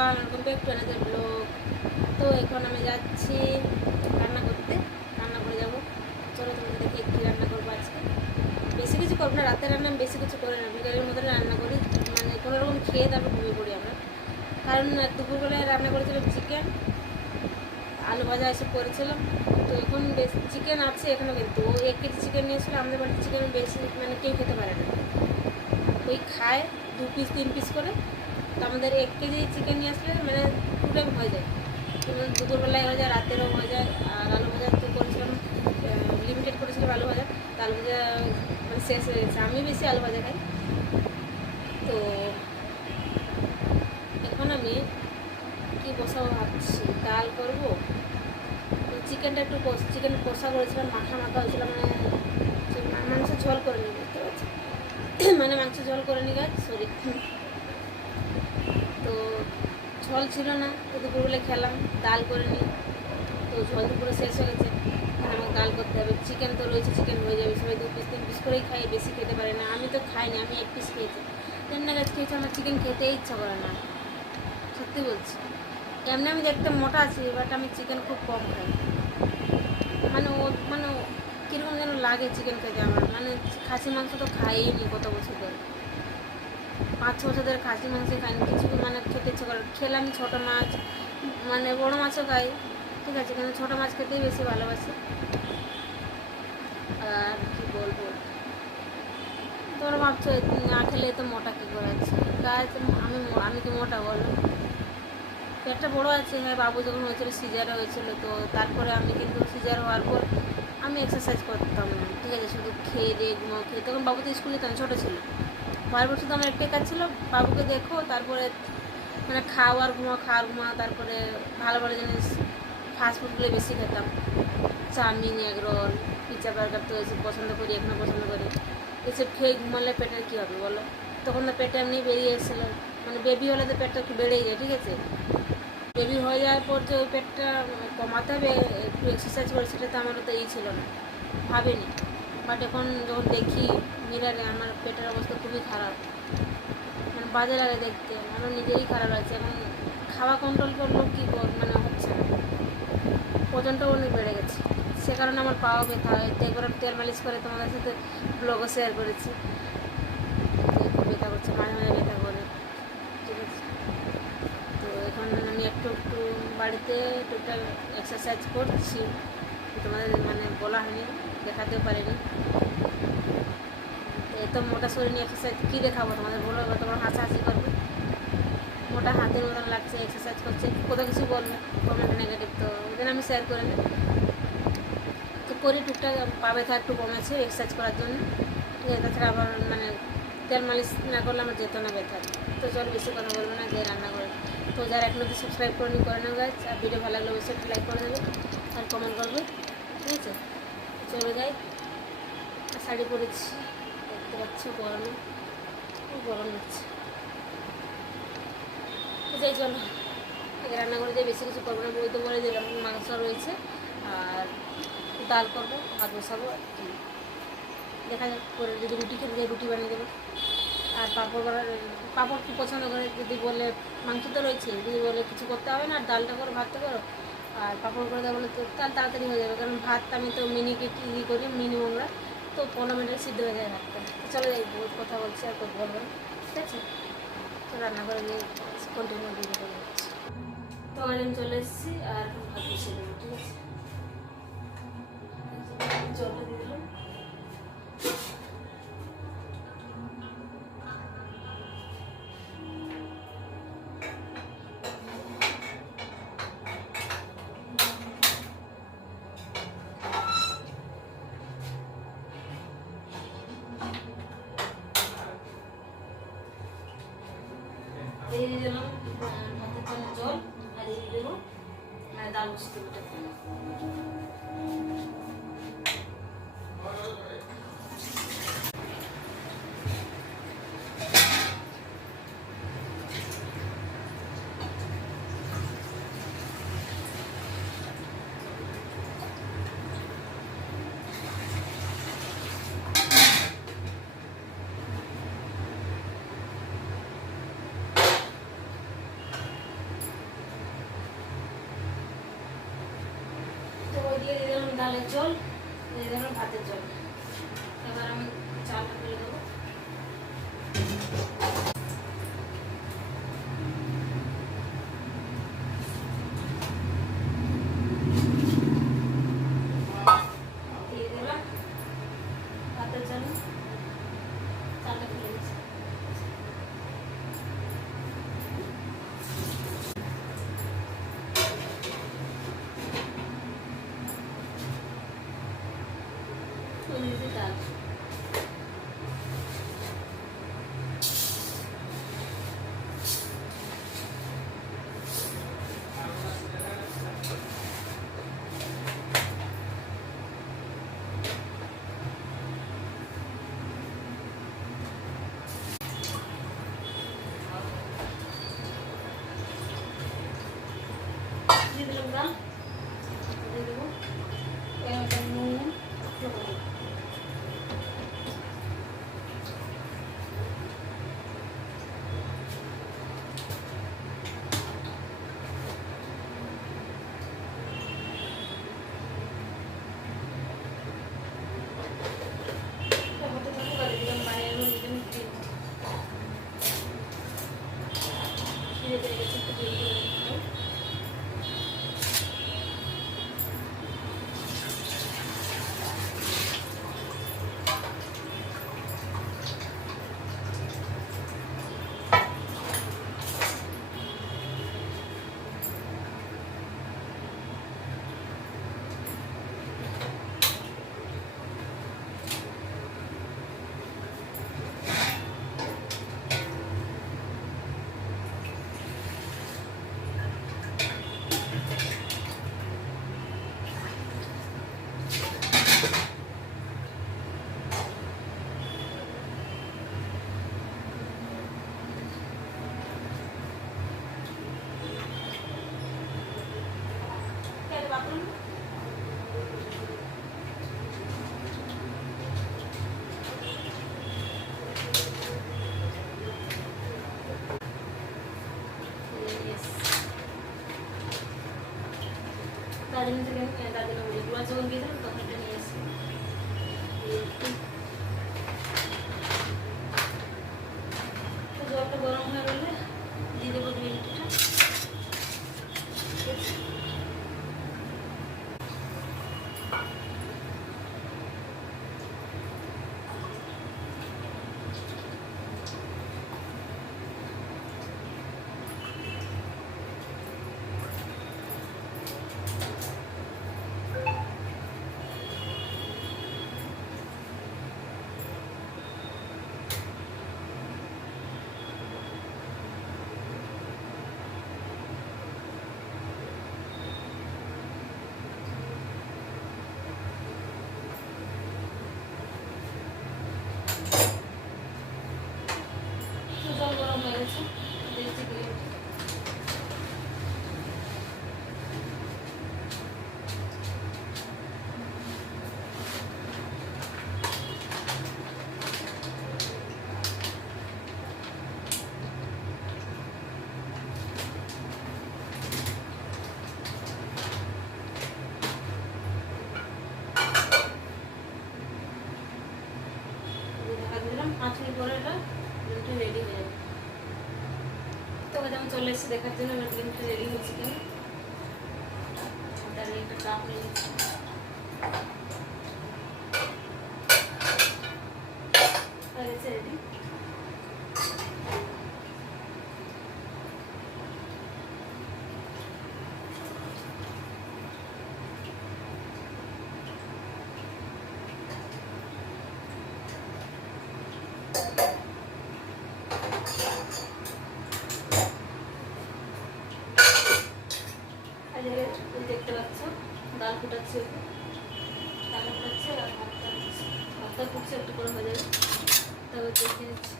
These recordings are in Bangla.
Everyone, welcome back to another blog. তো এখন আমি যাচ্ছি রান্না করতে, রান্না করে যাবো। চলো তোমাদের দেখি কী রান্না করবো আজকে। বেশি কিছু করবো না, রাতের রান্না আমি বেশি কিছু করি না, বিকালের মধ্যে রান্না করি, মানে কোনো রকম খেয়ে তারপর ঘুমিয়ে পড়ি আমরা। কারণ দুপুরবেলায় রান্না করেছিলাম চিকেন, আলু ভাজা এসব করেছিলাম। তো এখন বেশি চিকেন আছে এখানে, কিন্তু ও 1 কেজি চিকেন নিয়েছিল। আমাদের বাড়িতে চিকেন বেশি মানে কেউ খেতে পারে না, ওই খায় 2 পিস 3 পিস করে। তো আমাদের 1 কেজি চিকেন নিয়ে আসলে মানে 2 টাইম হয়ে যায়, যেমন দুপুরবেলায় হয়ে যায়, রাতেরও হয়ে যায়। আর আলু ভাজা তো করেছিলাম, লিমিটেড করেছিলাম আলু ভাজা। তো আলু ভাজা মানে শেষ হয়ে গেছে, আমি বেশি আলু ভাজা খাই। তো এখন আমি কী বসাবো ভাবছি, ডাল করবো। চিকেনটা একটু চিকেন কষা করেছিলাম, মাখা মাখা হয়েছিল, মানে মাংস ঝোল করে নিই, বুঝতে পারছি মানে মাংস ঝোল করে নিই গাছ, সরি। তো ঝোল ছিল না, তো দুপুরবেলায় খেলাম, ডাল করে নিই। তো ঝোল তো পুরো শেষ হয়ে গেছে, এখন আমাকে ডাল করতে হবে। চিকেন তো রয়েছে, চিকেন হয়ে যাবে, সবাই 2 পিস 3 পিস করেই খাই, বেশি খেতে পারে না। আমি তো খাইনি, আমি 1 পিস খেয়েছি, 3 গাছ খেয়েছি। আমার চিকেন খেতেই ইচ্ছা করে না, সত্যি বলছি। এমনি আমি দেখতে মোটা আছি, বাট আমি চিকেন খুব কম খাই। মানে কীরকম যেন লাগে চিকেন খেতে আমার, মানে খাসি মাংস তো খাইনি কত বছর ধরে, 5-6 বছর ধরে খাসি মাংস খাইনি, কিছু মানে খেতে ইচ্ছে করে। খেলাম ছোটো মাছ, মানে বড়ো মাছও খাই, ঠিক আছে, কিন্তু ছোটো মাছ খেতেই বেশি ভালোবাসি। আর কী বলবো, তোমরা ভাবছো না খেলে তো মোটা কী করে আছে গাছ, আমি কি মোটা বলো? পেটটা বড়ো আছে, হ্যাঁ। বাবু যখন হয়েছিল, সিজারে হয়েছিল, তো তারপরে আমি কিন্তু সিজার হওয়ার পর আমি এক্সারসাইজ করতাম না, ঠিক আছে, শুধু খেয়ে দিয়ে ঘুমাও খেয়ে। তখন বাবু তো স্কুলে যেতাম, ছোটো ছিল, বারবার শুধু আমার একটাই কাজ ছিল, বাবুকে দেখো, তারপরে মানে খাওয়ার ঘুমা, তারপরে ভালো ভালো জিনিস ফাস্টফুডগুলো বেশি খেতাম, chowmein, egg roll, pizza, burger, তো এসব পছন্দ করি, এখনও পছন্দ করি। এসব খেয়ে ঘুমালে পেটের কী হবে বলো? তখন তো পেটে এমনি বেরিয়ে এসেছিলো, মানে বেবি হলে তো পেটটা একটু বেড়েই যায়, ঠিক আছে। বেবি হয়ে যাওয়ার পর যে ওই পেটটা কমাতে হবে, একটু এক্সারসাইজ করে, সেটা তো আমারও তো ছিল না, ভাবিনি। বাট এখন যখন দেখি মিরারে, আমার পেটের অবস্থা খুবই খারাপ, মানে বাজে লাগে দেখতে, আমার নিজেরই খারাপ লাগছে। এখন খাওয়া কন্ট্রোল করলেও কী মানে হচ্ছে না, ওজনটাও অনেক বেড়ে গেছে, সে কারণে আমার পাও ব্যথা হয়। তো একবার আমি তেল মালিশ করে তোমাদের সাথে ব্লগও শেয়ার করেছি, খুব ব্যথা করছে, মাঝে মাঝে ব্যথা করে, ঠিক আছে। তো এখন আমি একটু একটু বাড়িতে টোটাল এক্সারসাইজ করছি, তোমাদের মানে বলা হয়নি, দেখাতেও পারিনি। এত মোটা শরীর নিয়ে এক্সারসাইজ কী দেখাবো তোমাদের, বলো, এবার তোমরা হাসাহাসি করবে। মোটা হাতের মতন লাগছে, এক্সারসাইজ করছে, কত কিছু বলবে কমেন্টে নেগেটিভ, তো ওই জন্য আমি শেয়ার করে নিই। তো করি টুকটাক, পা ব্যথা একটু কমেছে এক্সারসাইজ করার জন্য, ঠিক আছে। তাছাড়া আবার মানে তেল মালিশ না করলে আমার যেত না ব্যথা। তো চল বেশি কথা বলবো না, যে রান্না করে। তো যারা এখনো তো সাবস্ক্রাইব করে নেওয়া গাছ, আর ভিডিও ভালো লাগলে অবশ্যই একটু লাইক করে দেবে আর কমেন্ট করবে, ঠিক আছে। চলে যাই, আর শাড়ি পরেছি, দেখতে পাচ্ছি গরমে, খুব গরম হচ্ছে। তো যাই, চলো রান্না করে দিয়ে, বেশি কিছু করবো না, বই তো বলে দিলাম, মাংস রয়েছে আর ডাল করবো, ভাত বসাবো, আর কি দেখা যাক। করে যদি রুটি খেতে যাই, রুটি বানিয়ে দেবো। আর পাঁপড় খুব পছন্দ করে, যদি বলে মাংস তো রয়েছে, যদি বলে কিছু করতে হবে না, ডালটা করো, ভাতটা করো, আর পাঁপড় করে দেওয়া বলে, তো তাহলে তাড়াতাড়ি হয়ে যাবে। কারণ ভাতটা আমি তো মিনিকে কী করি, মিনিমামরা তো 15 মিনিটে সিদ্ধ হয়ে যায় ভাতটা। চলো যাই, বহুত কথা বলছি আর বলবো না, ঠিক আছে। তো রান্না করে নিয়ে কন্টিনিউ ভিডিও করে যাচ্ছি। তো আমি চলে এসেছি, আর ভাত বসিয়ে দেবো, ঠিক আছে। জলটা দিয়ে দিলাম, দিয়ে দিলাম ভাতের জন্য জল, আর দিয়ে দেবো মানে ডাল বসিয়ে দেবো। ডালের জল, এই হলো ভাতের জল। এবার আমি চালটা ফেলে দেবো। দিয়ে দিলাম ভাতের জল, চালটা ফেলে দিচ্ছি। ডাল দিয়ে দিলাম, ডাল দিয়ে দেবো, এবার নুন বাথরুম দার্জিলিং থেকে দার্জিলিং দুবার যখন গিয়েছিলাম তখন এটা নিয়ে এসেছি। জলটা গরম হয়ে গেলে দিয়ে দেবো গ্রিন টিটা। জল গরম হয়ে গেছে, দিয়েছি গ্রিন টি। দিলাম 5 মিনিট পরে এটা গ্রিন টি রেডি হয়ে যাবে। তো আমি চলে এসেছি দেখার জন্য আমার গ্রিন টি রেডি হচ্ছে কিনা। তাহলে একটা কাপ নিয়ে নিচ্ছি, রেডি। দেখতে পাচ্ছ ডাল ফুটাচ্ছে, ডাল ফুটাচ্ছে আর ভাতটা ফুটছে, একটু করে হয়ে যাবে, তবে দেখে নিচ্ছি।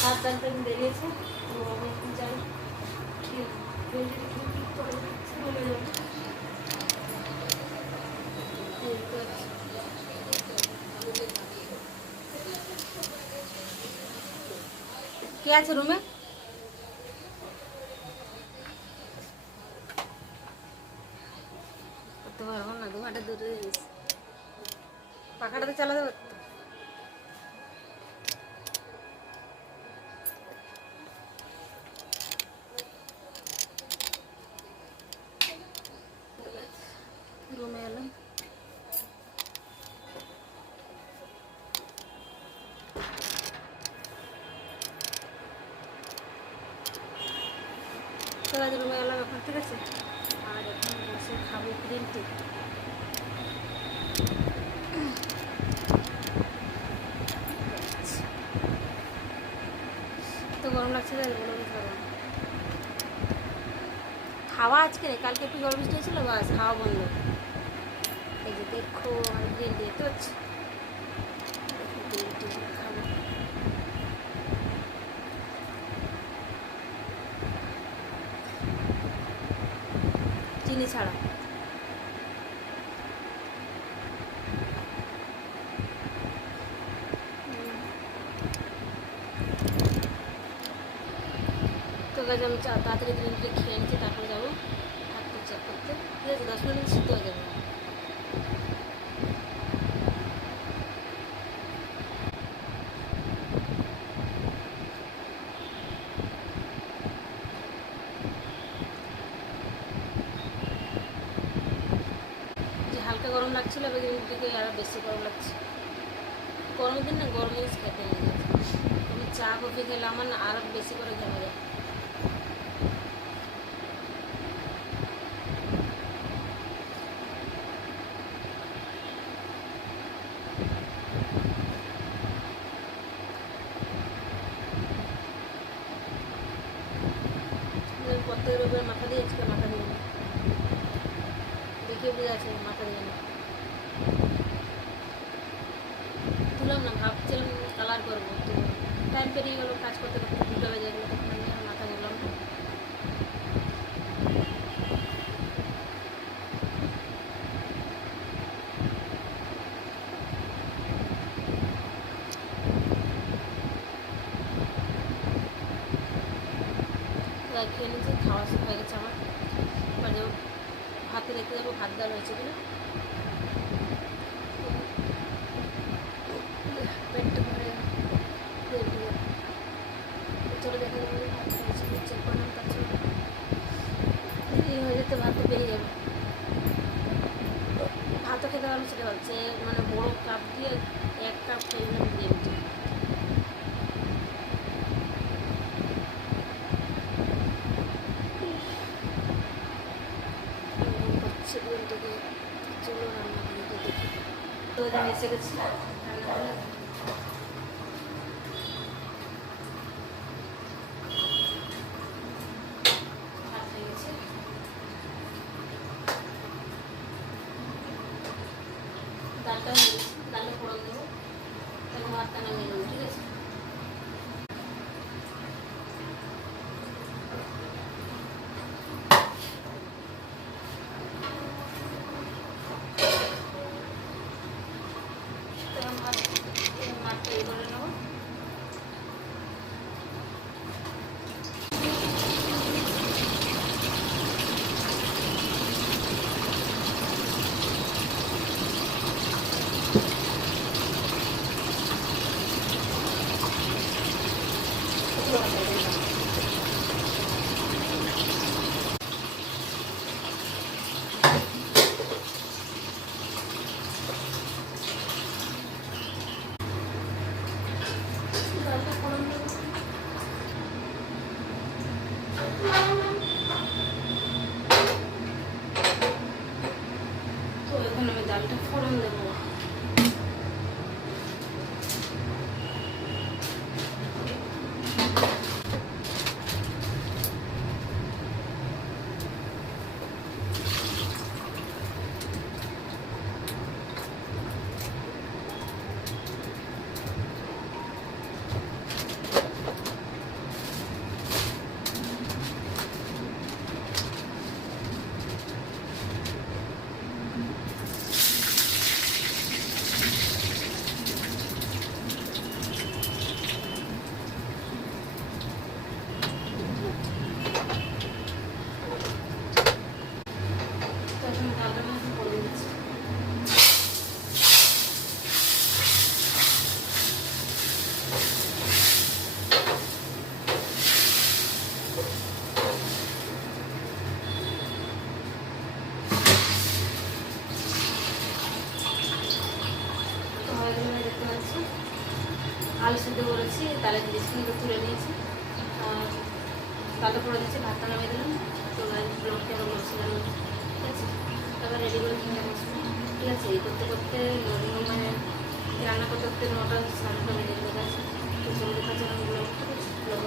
ভাত ডালটা বেরিয়েছে, তো আমি একটু যাই কে আছে রুমে? করতে পারবো না, দু ঘন্টা দুটো জিনিস পাখাটাতে চালাতে পারতো। রুমে এলাম, তো আজ রুমে এলাম এখন, ঠিক আছে। আর এখন বসে খাবো গ্রিন টি। তো গরম লাগছে, হাওয়া আজকে নেই, কালকে একটু ঝড় বৃষ্টি হয়েছিল, বাস হাওয়া বন্ধ। এই যে দেখো আমি গ্রিন টি দেখতে পাচ্ছি, গ্রিন টি খাবো। চিনি ছাড়া। তো গাছ আমি তাড়াতাড়ি গ্রিন টি খেয়ে নিচ্ছি, তারপরে যাবো হাতটা চেক করতে, ঠিক আছে। 10 মিনিট সিদ্ধ হয়ে যাবে। যে হালকা গরম লাগছিল, এবার গ্রিন টিকে আরও বেশি গরম লাগছে। গরমের দিন না গরম জিনিস খেতে নেই, আমি চা কফি খেলে আমার না আরও বেশি করে ঘেমে যায়। প্রত্যেক রোগের মাথা দিয়ে আজকে মাথা দিয়ে না, দেখিয়ে বুঝে আছে মাথা দিয়ে না তুলাম না, ভাবছিলাম কালার করবো, তো টাইম পেরিয়ে গেলো, কাজ করতে করতে 2টা বেজে গেলো, তখন আমি আর মাথা দিলাম না। খেয়ে নিয়েছি, খাওয়া হয়ে গেছে আমার। এবার যাবো ভাতে দেখতে যাবো, ভাত ডাল হয়েছে কিনা, পেটটা ভরে চলে দেখা যাবে ভাত হয়েছে, চেক করলাম কাছে হয়ে যেতে ভাত তো বেরিয়ে যাবে। ভাতও খেতে পারবো, সেটা হচ্ছে মানে বড়ো কাপ দিয়ে 1 কাপ খেয়ে নিলাম গ্রিন টি। চলো রান্না করে দেখি। তো আমি এসে গেছি রান্না করে। ভাত হয়ে গেছে, ডালটা হয়ে গেছে, ডালটা ফোড়ন দেবো, তারপর ভাতটা নামিয়ে দেবো, ঠিক আছে। ভাতটা এই করে নেবো। ডালটা ফোড়ন দেবো, তো এখন আমি ডালটা ফোড়ন দেবো। বলছি তাহলে জিনিসগুলো তুলে নিয়েছি আর তাহলে করে দিচ্ছি, ভাতটা নামিয়ে দিলাম। তো ব্লগটা আবার বলছিলাম, ঠিক আছে? তারপর রেডি করে কিনতে বসবো, ঠিক আছে? এই করতে করতে মানে রান্না করতে করতে 9টা 9:30 বেজে গেছে। তো জলদি কাছে ব্লগ, ঠিক আছে? ব্লগ